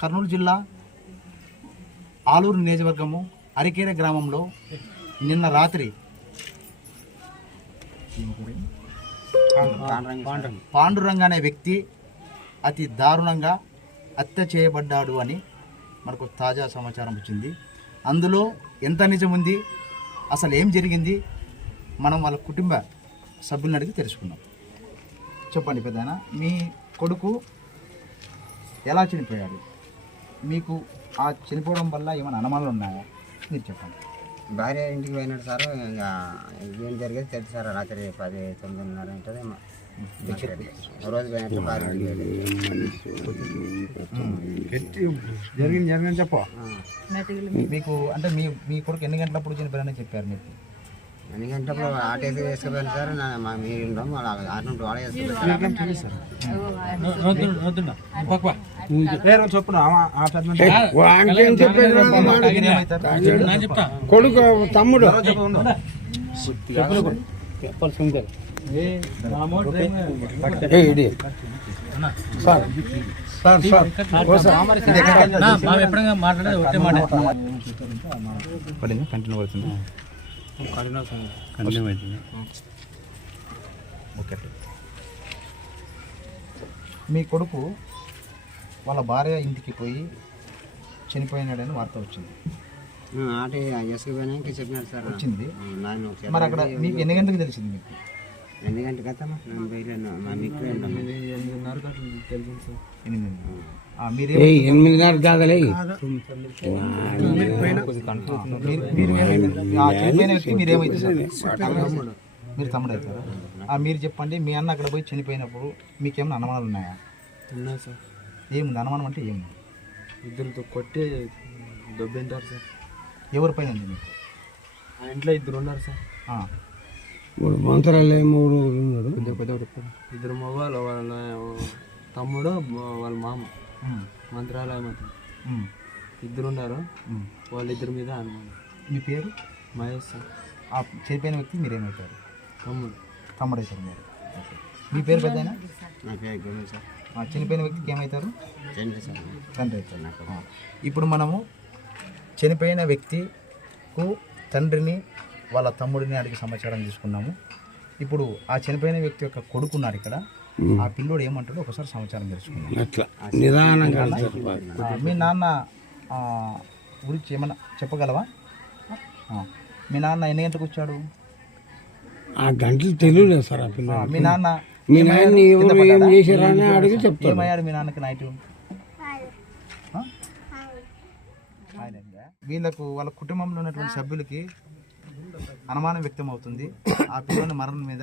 కర్నూలు జిల్లా ఆలూరు నియోజకవర్గము అరికేర గ్రామంలో నిన్న రాత్రి పాండురంగ అనే వ్యక్తి అతి దారుణంగా హత్య చేయబడ్డాడు అని మనకు తాజా సమాచారం వచ్చింది. అందులో ఎంత నిజం ఉంది, అసలు ఏం జరిగింది, మనం వాళ్ళ కుటుంబ సభ్యులను అడిగి తెలుసుకున్నాం. చెప్పండి పెద్దనా, మీ కొడుకు ఎలా చనిపోయాడు? మీకు ఆ చనిపోవడం వల్ల ఏమైనా అనుమానాలు ఉన్నాయా? మీరు చెప్పండి. భార్య ఇంటికి పోయినాడు సార్. ఇంకా ఏం జరిగేది తెలుసు సార్. రాత్రి 10-9:30 ఉంటుంది. రోజు పోయినట్టు భార్య జరిగింది చెప్ప. మీకు అంటే మీ కొడుకు ఎన్ని గంటలప్పుడు చనిపోయారని చెప్పారు మీకు? ఎన్ని గంటలప్పుడు ఆటేసి వేసుకుపోయాను సార్. మీరు ఉండడం ఆట వాడే కొడుకు తమ్ముడు కంటిన్యూ అవుతుంది. ఓకే. మీ కొడుకు వాళ్ళ భార్య ఇంటికి పోయి చనిపోయినాడని వార్త వచ్చింది. ఆట వేసుకుపోయినాక చెప్పినాడు సార్. వచ్చింది. మరి అక్కడ మీకు ఎన్ని గంటలకు తెలిసింది? మీకు ఎన్ని గంటలకు వస్తామా? నేను బయలుదేరినా. మా మీకు 8:30 తెలిసింది సార్. 8:30 కాదలే. మీరేమైతే మీరు తమ్ముడు అవుతారా? మీరు చెప్పండి. మీ అన్న అక్కడ పోయి చనిపోయినప్పుడు మీకేమైనా అనుమానాలు ఉన్నాయా? ఉన్నాయి సార్. ఏముంది అనుమానం అంటే ఏముంది? ఇద్దరితో కొట్టి దొబ్బింటారు సార్. ఎవరి పైన ఉంది మీకు? ఆ ఇంట్లో 2 ఉన్నారు సార్. 3 మంత్రాలు 3 ఉన్నాడు. ఇద్దరు మగవాళ్ళు, వాళ్ళ తమ్ముడు వాళ్ళ మామ మంత్రాలయం. 2 ఉన్నారు. వాళ్ళిద్దరి మీద అనుమానం. మీ పేరు? మహేష్ సార్. ఆ చనిపోయిన వ్యక్తి మీరేమవుతారు? తమ్ముడు అవుతారు మీరు. మీ పేరు పెద్దయినా? నా పేరు గోవింద్ సార్. చనిపోయిన వ్యక్తికి ఏమవుతారు? తండ్రి సార్. తండ్రి అవుతారు నాకు. ఇప్పుడు మనము చనిపోయిన వ్యక్తికు తండ్రిని వాళ్ళ తమ్ముడిని అడిగి సమాచారం తీసుకున్నాము. ఇప్పుడు ఆ చనిపోయిన వ్యక్తి యొక్క కొడుకున్నారు ఇక్కడ. ఆ పిల్లోడు ఏమంటాడో ఒకసారి సమాచారం తెలుసుకున్నాం. మీ నాన్న గురించి ఏమన్నా చెప్పగలవా? మీ నాన్న ఎన్ని గంటలకు వచ్చాడు? ఆ గంటలు తెలియలేదు సార్. మీ నాన్న ఏమయ్యాడు? మీ నాన్నకి నైట్ వీళ్ళకు వాళ్ళ కుటుంబంలో ఉన్నటువంటి సభ్యులకి అనుమానం వ్యక్తం అవుతుంది. ఆ పిల్లల మరణం మీద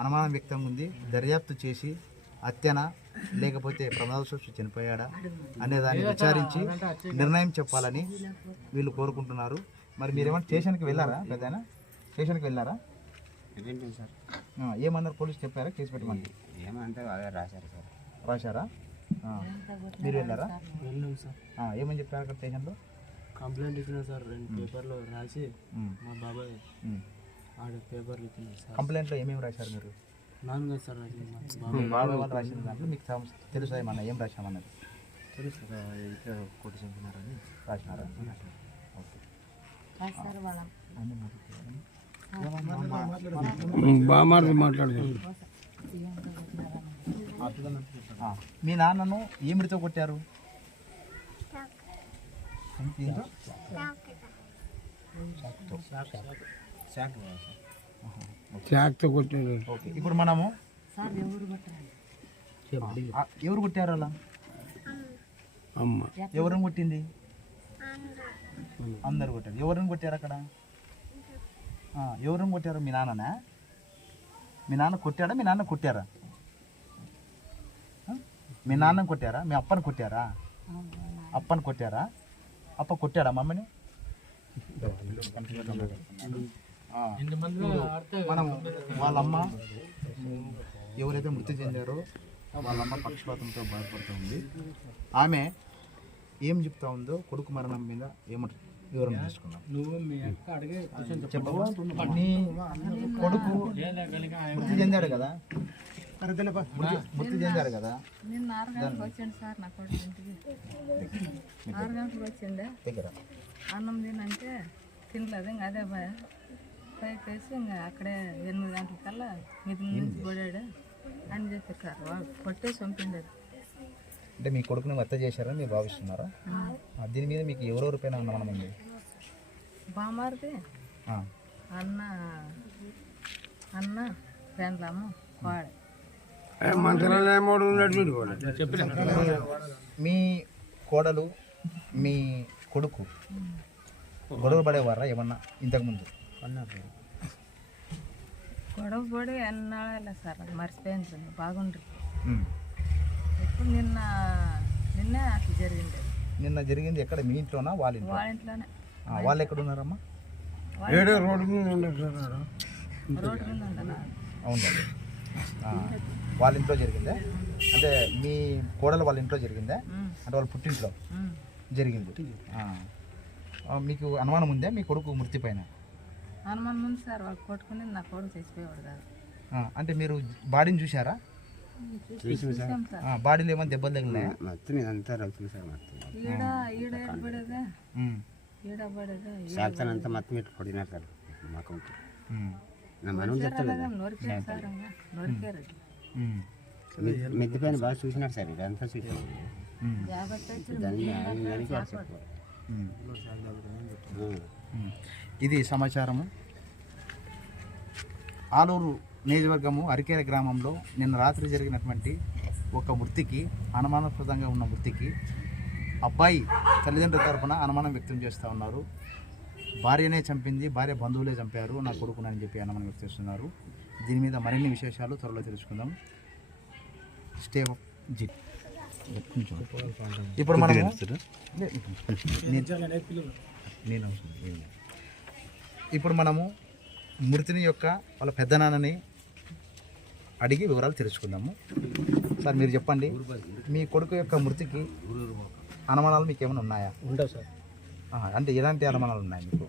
అనుమానం వ్యక్తం ఉంది. దర్యాప్తు చేసి హత్యనా లేకపోతే ప్రమాదవశాత్తు చనిపోయాడా అనేదాన్ని విచారించి నిర్ణయం చెప్పాలని వీళ్ళు కోరుకుంటున్నారు. మరి మీరేమన్నా స్టేషన్కి వెళ్ళారా? పెద్దయినా స్టేషన్కి వెళ్ళారా? ఏమన్నారు? పోలీసు చెప్పారా? కేసు పెట్టమని ఏమంటే రాశారు సార్. రాశారా? మీరు వెళ్ళారా? వెళ్ళాం సార్. ఏమని చెప్పారు అక్కడ స్టేషన్లో? కంప్లైంట్ ఇచ్చినా సార్. 2 పేపర్లు రాసి మా బాబాయ్ ఆడ పేపర్లు ఇచ్చినారు సార్. కంప్లైంట్లో ఏమేమి రాశారు మీరు? నాన్నగా సార్ రాసింది. బాబాయ్ వాళ్ళు రాసిన దాంట్లో మీకు తెలుసా ఏమన్నా ఏం రాశామన్నది? తెలుసు సార్. ఇట్లా కొట్టి చంపినారని రాసినారా? ఓకే. బాగా మాట్లాడుతుంది. మీ నాన్నను ఏమిడితో కొట్టారు? చాక్తో కొట్టారు. ఓకే. ఇప్పుడు మనము ఎవరు కొట్టారు? అలా అమ్మ ఎవరిని కొట్టింది? అందరు కొట్టారు. ఎవరిని కొట్టారు అక్కడ? ఎవరిని కొట్టారు? మీ నాన్ననా? మీ నాన్న కొట్టాడా? మీ నాన్న కొట్టారా? మీ నాన్నని కొట్టారా? మీ అప్పని కొట్టారా? అప్పని కొట్టారా? అప్ప కొట్టాడా మమ్మీని? మనం వాళ్ళమ్మ ఎవరైతే మృతి చెందారో వాళ్ళమ్మ పక్షపాతంతో బాధపడుతూ ఉంది. ఆమె ఏం చెప్తా ఉందో కొడుకు మరణం మీద ఏమంటారు వివరం తీసుకుందాం. చెప్పు. నీ కొడుకు మృతి చెందాడు కదా, మృతి చెందాడు కదా, నిన్న 6 గంటలకు వచ్చిండు సార్ నా కొడుకు ఇంటికి. 6 గంటలకు వచ్చిండే దగ్గర అన్నం తినంటే తినలేదు. ఇంకా అదే భయ పైకి వేసి ఇంకా అక్కడే 8 గంటలకల్లా మీద పడాడు అని చెప్పి సార్ వాళ్ళు కొట్టేసి పంపిండేది. అంటే మీ కొడుకుని హత్య చేశారని మీరు భావిస్తున్నారా? దీని మీద మీకు ఎవరెవరి పైన అనుమానం ఉంది? బామారిది అన్న ఫ్రెండ్లమ్మ వాడే మంత్రాలయం ఉన్నట్టు కూడా మీ కోడలు మీ కొడుకు గొడవ పడేవారా ఏమన్నా ఇంతకుముందు? గొడవ పడి ఎన్నాళ్ళే సార్ అది మర్చిపోయింది. బాగుండ్రి ఇప్పుడు నిన్నే అట్లా జరిగింది. నిన్న జరిగింది ఎక్కడ? మీ ఇంట్లోనా వాళ్ళ ఇంట్లో? వాళ్ళ ఇంట్లోనే. వాళ్ళు ఎక్కడ ఉన్నారమ్మా? ఏడో రోడ్డు మీద ఉండదు సార్. రోడ్డు మీద ఉండాలి. అవునండి. వాళ్ళ ఇంట్లో జరిగిందా? అంటే మీ కోడలు వాళ్ళ ఇంట్లో జరిగిందా? అంటే వాళ్ళ పుట్టింట్లో జరిగింది. మీకు అనుమానం ఉందా మీ కొడుకు మృతి పైన? అనుమానం ఉంది సార్. వాళ్ళు కొట్టుకుని నా కొడుకు చచ్చిపోయేవాడు కాదు. అంటే మీరు బాడీని చూసారా? చూసాం సార్. బాడీలో ఏమైనా దెబ్బలు తగిలినాయా? మొత్తం ఇదంతా రౌతులు సార్. మొత్తం ఈడ పడేదా ఈడ పడేదా శాంతనంతా మొత్తం ఇట్లా కొడినారు సార్ మాకు. నా మనం చెప్తాను నొరికారు సార్. నొరికారు మిద్ది పైన బాగా చూసినారు సార్. ఇదంతా చూసారు. జాగ్రత్త దానికి చెప్పు. ఇది సమాచారము. ఆలూరు నియోజకవర్గము అరికేర గ్రామంలో నిన్న రాత్రి జరిగినటువంటి ఒక మృతికి, అనుమానాస్పదంగా ఉన్న మృతికి అబ్బాయి తల్లిదండ్రుల తరఫున అనుమానం వ్యక్తం చేస్తూ ఉన్నారు. భార్యనే చంపింది, భార్య బంధువులే చంపారు నా కొడుకునని చెప్పి అనుమానం వ్యక్తం చేస్తున్నారు. దీని మీద మరిన్ని విశేషాలు త్వరలో తెలుసుకుందాం. స్టే జీ. ఇప్పుడు మనము ఇప్పుడు మనము మృతిని యొక్క వాళ్ళ పెద్దనాన్నని అడిగి వివరాలు తెలుసుకుందాము. సార్ మీరు చెప్పండి, మీ కొడుకు యొక్క మృతికి అనుమానాలు మీకు ఏమైనా ఉన్నాయా? ఉండవు సార్. అంటే ఎలాంటి అనుమానాలు ఉన్నాయి మీకు?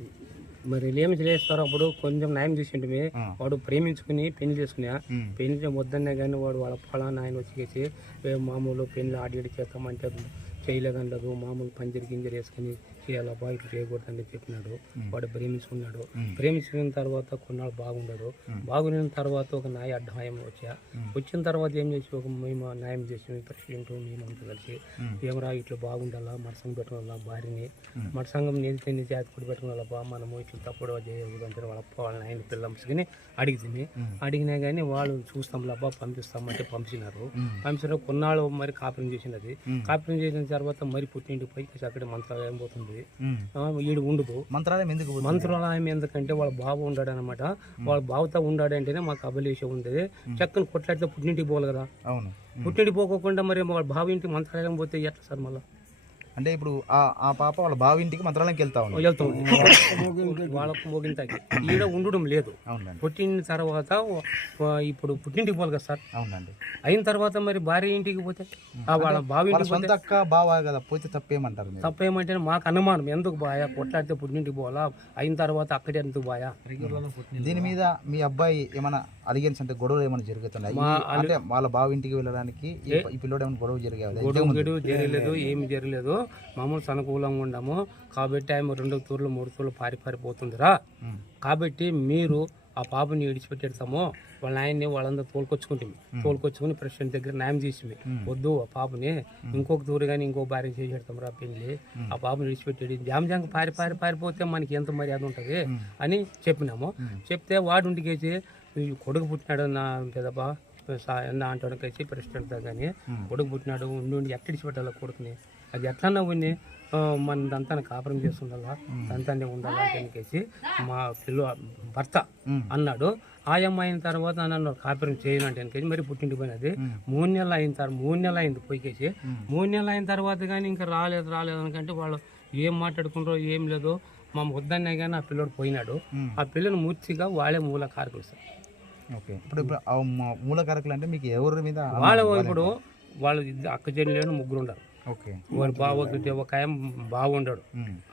మరి ఏమి చేస్తారు అప్పుడు కొంచెం న్యాయం చేసింటే వాడు ప్రేమించుకుని పెళ్లి చేసుకున్నా, పెళ్లి వద్దన్నా కానీ వాడు వాళ్ళ ఫలానా ఆయన వచ్చేసి మామూలు పెళ్లి ఆడి చేస్తామంటే చేయలేదనలేదు. మామూలు పంజరి గింజలు వేసుకుని చేయాలబ్బా ఇట్లా చేయకూడదని చెప్పినాడు. వాడు ప్రేమించుకున్నాడు. ప్రేమించుకున్న తర్వాత కొన్నాళ్ళు బాగుండడు. బాగున్న తర్వాత ఒక న్యాయ అడ్డాయం వచ్చిన తర్వాత ఏం చేసి ఒక మేము న్యాయం చేసి ప్రెసిడెంట్ మేమంతా కలిసి ఏమరా ఇట్లా బాగుండాలా, మరసంగం పెట్టుకోవాలా, భార్యని మరసంగం నేర్చుకుని జాతి కూడా పెట్టుకోవాలబ్బా, మనము ఇట్లా తప్పుడు చేయకూడదు అంటే వాళ్ళ ఆయన పిల్లమ్స్కి అడిగింది. అడిగినా కానీ వాళ్ళు చూస్తాంలబ్బా పంపిస్తామంటే పంపినారు. కొన్నాళ్ళు మరి కాపురం చేసినది. కాపురం చేసిన తర్వాత మరి పుట్టింటికి పోయి అక్కడ మంత్రాలయం పోతుంది. ఈడు ఉండదు. మంత్రాలయం ఎందుకంటే వాళ్ళ బాబు ఉన్నాడు అనమాట. వాళ్ళ బాబుతో ఉన్నాడంటేనే మాకు అభిలేషం ఉంది. చక్కని కొట్లాడితే పుట్టింటికి పోవాలి కదా. పుట్టింటికి పోకుండా మరి వాళ్ళ బాబు ఇంటికి మంత్రాలయం పోతే ఎట్లా సార్? మళ్ళీ అంటే ఇప్పుడు ఆ పాప వాళ్ళ బావి ఇంటికి మంత్రాలయంకి వెళ్తా ఉంది. వాళ్ళకు మోగింతాకి ఈడ ఉండడం లేదు. పుట్టిన తర్వాత ఇప్పుడు పుట్టింటికి పోవాలి కదా సార్. అవునండి. అయిన తర్వాత మరి భార్య ఇంటికి పోతే వాళ్ళ బావి సొంత అక్క బావ కదా, పోతే తప్పేమంటారు? తప్పేమంటే మాకు అనుమానం, ఎందుకు బాయా కొట్లాడితే పుట్టింటికి పోవాలా, అయిన తర్వాత అక్కడే ఎందుకు బాయా? దీని మీద మీ అబ్బాయి ఏమైనా అలిగేన్స్ అంటే గొడవలు ఏమైనా జరుగుతున్నాయి? అంటే వాళ్ళ బావి ఇంటికి వెళ్ళడానికి ఈ పిల్లడు ఏమైనా గొడవ జరగలేదు, ఏమి జరగలేదు. మామూలు అనుకూలంగా ఉండము కాబట్టి ఆమె 2 తూర్లు 3 తూర్లు పారిపోతుందిరా. కాబట్టి మీరు ఆ పాపని విడిచిపెట్టేస్తాము. వాళ్ళ ఆయన్ని వాళ్ళందరూ తోలుకొచ్చుకుని ప్రెసిడెంట్ దగ్గర న్యాయం చేసింది. వద్దు ఆ పాపని ఇంకొక తూరు కానీ ఇంకో భార్య చేసేడతాం రా పెళ్ళి, ఆ పాపని విడిచిపెట్టేది. జాంజాంగ్ పారిపోతే మనకి ఎంత మర్యాద ఉంటుంది అని చెప్పినాము. చెప్తే వాడు ఇంటికేసి కొడుకు పుట్టినాడు నా పెదపా నా అంటాడు కలిసి ప్రెసిడెంట్ కానీ కొడుకు పుట్టినాడు ఉండి ఎక్కడికి పెట్టాలి కొడుకుని, అది ఎట్లన్నా ఉన్ని మన దంతాన్ని కాపురం చేస్తుండాలా, దంతాన్ని ఉండాలా అని మా భర్త అన్నాడు. ఆ అమ్మాయి అయిన తర్వాత నన్ను కాపురం చేయనంటే అనికేసి మరి పుట్టింటి పోయినది. 3 నెలలు అయిన తర్వాత 3 నెలలు అయింది పోయికేసి. 3 నెలలు అయిన తర్వాత కానీ ఇంకా రాలేదు అనుకంటే వాళ్ళు ఏం మాట్లాడుకుంటారో ఏం లేదో మా వద్దన్నా కానీ ఆ పిల్లడు పోయినాడు. ఆ పిల్లని మూర్తిగా వాళ్ళే మూల కారకులు సార్. ఓకే. ఇప్పుడు మూల కారకులు అంటే మీకు ఎవరి మీద? ఇప్పుడు వాళ్ళు అక్క చెల్లెలు 3 ఉన్నారు. ఓకే. వాడు ఒక ఆయన బాగుండాడు,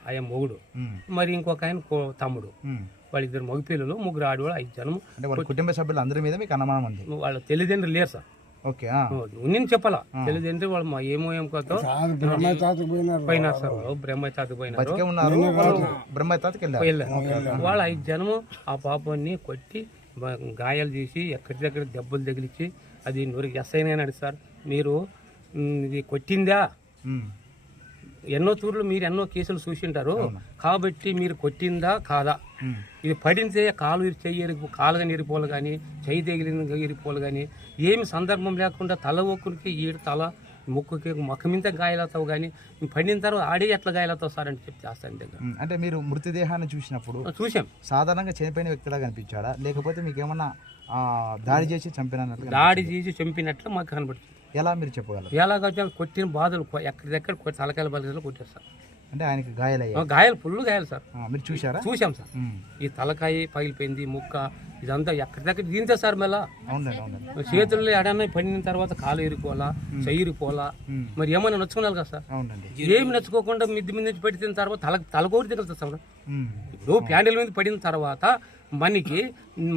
ఆయన మొగుడు, మరి ఇంకొక ఆయన తమ్ముడు, వాళ్ళిద్దరు మగపిల్లలు, 3 ఆడవాళ్ళు, 5 జనం. అంటే వాళ్ళ కుటుంబ సభ్యులు అందరి మీద మీకు అనుమానం ఉంది? వాళ్ళ తల్లిదండ్రులు లేరు సార్. ఓకే. నేను చెప్పాలా, తల్లిదండ్రులు వాళ్ళు ఏం కొత్త పోయినారు సార్, వాళ్ళు బ్రహ్మచాతి పోయినారు, బతికే ఉన్నారు, బ్రహ్మతాతకి వెళ్ళారు. వాళ్ళు 5 జనము ఆ పాపాన్ని కొట్టి గాయాలు చేసి ఎక్కడిదక్కడ దెబ్బలు తగిలిచ్చి, అది నూరికి ఎస్ఐనే అన్నాడు సార్, మీరు ఇది కొట్టిందా, ఎన్నో తూర్లు మీరు ఎన్నో కేసులు చూసింటారు కాబట్టి మీరు కొట్టిందా కాదా, ఇది పడిందే కాలు కాలుగా నిరిపోలు కానీ చెయ్యి తగిలిన ఇరిపోలు కానీ ఏమి సందర్భం లేకుండా తల ఒక్కరికి ఈడు తల ముక్కుకి ముఖమింత గాయాలవుతావు కానీ పడిన తర్వాత ఆడే ఎట్లా గాయాలవుతావు సార్ అని చెప్పి చేస్తాను దగ్గర. అంటే మీరు మృతదేహాన్ని చూసినప్పుడు చూసాం, సాధారణంగా చనిపోయిన వ్యక్తిలా కనిపించాడా, లేకపోతే మీకు ఏమన్నా దాడి చేసి చంపినట్లు? దాడి చేసి చంపినట్లు మాకు కనబడుతుంది. ఎలా మీరు చెప్పగలరు? ఎలాగ కొట్టిన బాధలు ఎక్కడిదెక్కడ తలకాయల బాధలు కొట్టేస్తారు. అంటే ఆయనకి గాయాలయ్యాయి? గాయాలు ఫుల్ గాయాలు సార్. మీరు చూసారా? చూసాం సార్. ఈ తలకాయ పగిలిపోయింది, ముక్క ఇదంతా ఎక్కడిదక్కడ దీంతో సార్ మళ్ళా. అవునండి. చేతుల్లో ఎడన్నా పడిన తర్వాత కాలు ఇరిపోలా, చెయ్యి ఇరిపోలా, మరి ఏమైనా నచ్చుకోవాలి కదా సార్. అవునండి. ఏమి నచ్చుకోకుండా మిద్ది మీద నుంచి పడిన తర్వాత తలకోరి తగులుతుంది సార్. ఇప్పుడు ప్యాండిల్ మీద పడిన తర్వాత మనకి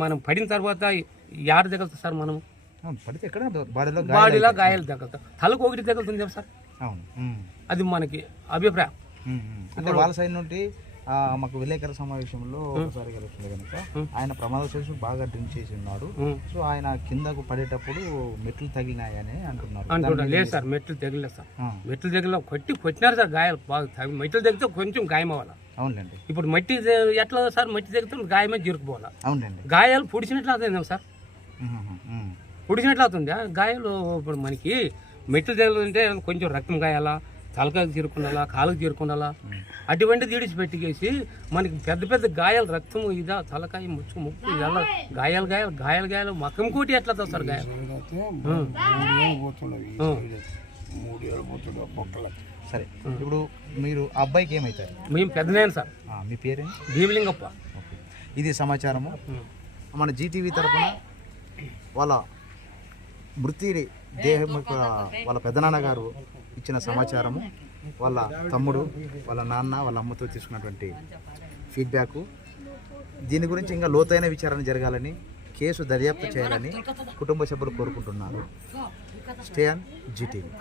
మనం పడిన తర్వాత యాడ తగులుతుంది సార్, మనం పడితే ఎక్కడ బాడీలో గాయాలు తగులుతాం, తలకు ఒకటి తగులుతుంది సార్. అది మనకి అభిప్రాయం. అంటే వాళ్ళ సైడ్ నుండి మాకు విలేకరుల సమావేశంలో ఒకసారి కలుస్తుంది కనుక ఆయన ప్రమాదవశాత్తు బాగా డ్రింక్ చేసి ఉన్నాడు, సో ఆయన కిందకు పడేటప్పుడు మెట్లు తగిలినాయని అంటున్నారు. లేదు సార్, మెట్లు తగిలేదు సార్. మెట్లు తగిలిన కొట్టినారు సార్, గాయాలు బాగా. మెట్లు తగిలితే కొంచెం గాయం అవ్వాలి. అవునండి. ఇప్పుడు మట్టి ఎట్లా సార్, మట్టి తగిలితే గాయమే జీరుకుపోవాలి. అవునండి. గాయాలు పొడిచినట్లు అవుతుంది సార్, పొడిచినట్లు అవుతుంది గాయాలు. ఇప్పుడు మనకి మెట్లు తగిలింటే కొంచెం రక్తం గాయాలా, తలకాయకు చేరుకున్నాలా, కాలుకు చేరుకున్నాలా, అటువంటి తీడిచి పెట్టికేసి మనకి పెద్ద పెద్ద గాయాలు, రక్తం ఇదా, తలకాయ ముక్కు ఇదల్లా గాయాలు మకం కోటి ఎట్లా సార్ గాయాలు. సరే, ఇప్పుడు మీరు అబ్బాయికి ఏమవుతారు? మేము పెద్దనేను సార్. మీ పేరు? భీమలింగప్ప. ఇది సమాచారము మన జీటీవీ తరఫున వాళ్ళ మృతి దేహం వాళ్ళ పెద్దనాన్నగారు ఇచ్చిన సమాచారము, వాళ్ళ తమ్ముడు, వాళ్ళ నాన్న, వాళ్ళ అమ్మతో తీసుకున్నటువంటి ఫీడ్బ్యాక్, దీని గురించి ఇంకా లోతైన విచారణ జరగాలని, కేసు దర్యాప్తు చేయాలని కుటుంబ సభ్యులు కోరుకుంటున్నారు. Stay on Zee TV.